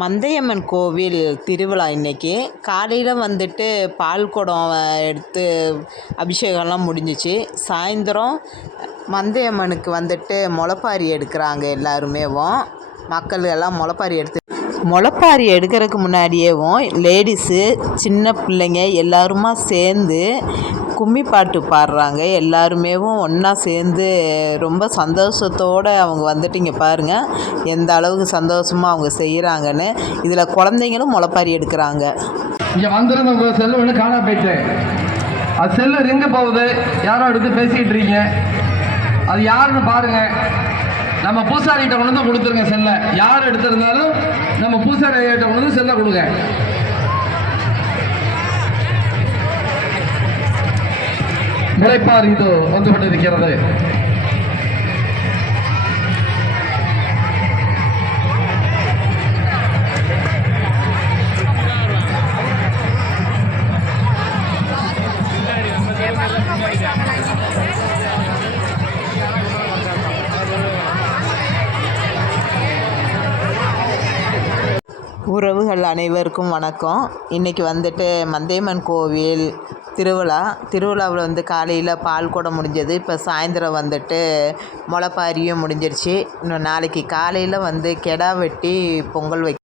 மந்தையம்மன் கோவில் திருவிழா இன்றைக்கி காலையில் வந்துட்டு பால் குடம் எடுத்து அபிஷேகம்லாம் முடிஞ்சிச்சு. சாயந்தரம் மந்தையம்மனுக்கு வந்துட்டு முளைப்பாரி எடுக்கிறாங்க. எல்லாருமேவும் மக்கள் எல்லாம் முளைப்பாரி எடுக்கிறதுக்கு முன்னாடியேவும் லேடிஸு சின்ன பிள்ளைங்க எல்லாருமா சேர்ந்து கும்மி பாட்டு பாடுறாங்க. எல்லாருமேவும் ஒன்றா சேர்ந்து ரொம்ப சந்தோஷத்தோடு அவங்க வந்துட்டு இங்கே பாருங்கள் எந்த அளவுக்கு சந்தோஷமாக அவங்க செய்கிறாங்கன்னு. இதில் குழந்தைங்களும் முளைப்பாரி எடுக்கிறாங்க. இங்கே வந்துருந்து உங்கள் செல்லு ஒன்று காணா போயிட்டு அது செல்லு ரிங்கு போகுது, யாரோ எடுத்து பேசிக்கிட்டு இருக்கீங்க. அது யாருன்னு பாருங்கள். நம்ம பூசாரிகிட்ட கொண்டு வந்து கொடுத்துருங்க செல்லை. யார் எடுத்திருந்தாலும் நம்ம பூசாரிகிட்ட கொண்டு வந்து செல்லை கொடுங்க. முளைப்பாரி இது வந்து கொண்டிருக்கிறது. உறவுகள் அனைவருக்கும் வணக்கம். இன்றைக்கி வந்துட்டு மந்தையம்மன் கோவில் திருவிழாவில் வந்து காலையில் பால் குடம் முடிஞ்சது. இப்போ சாயந்தரம் வந்துட்டு முளைப்பாரியும் முடிஞ்சிருச்சு. இன்னும் நாளைக்கு காலையில் வந்து கெடா வெட்டி பொங்கல்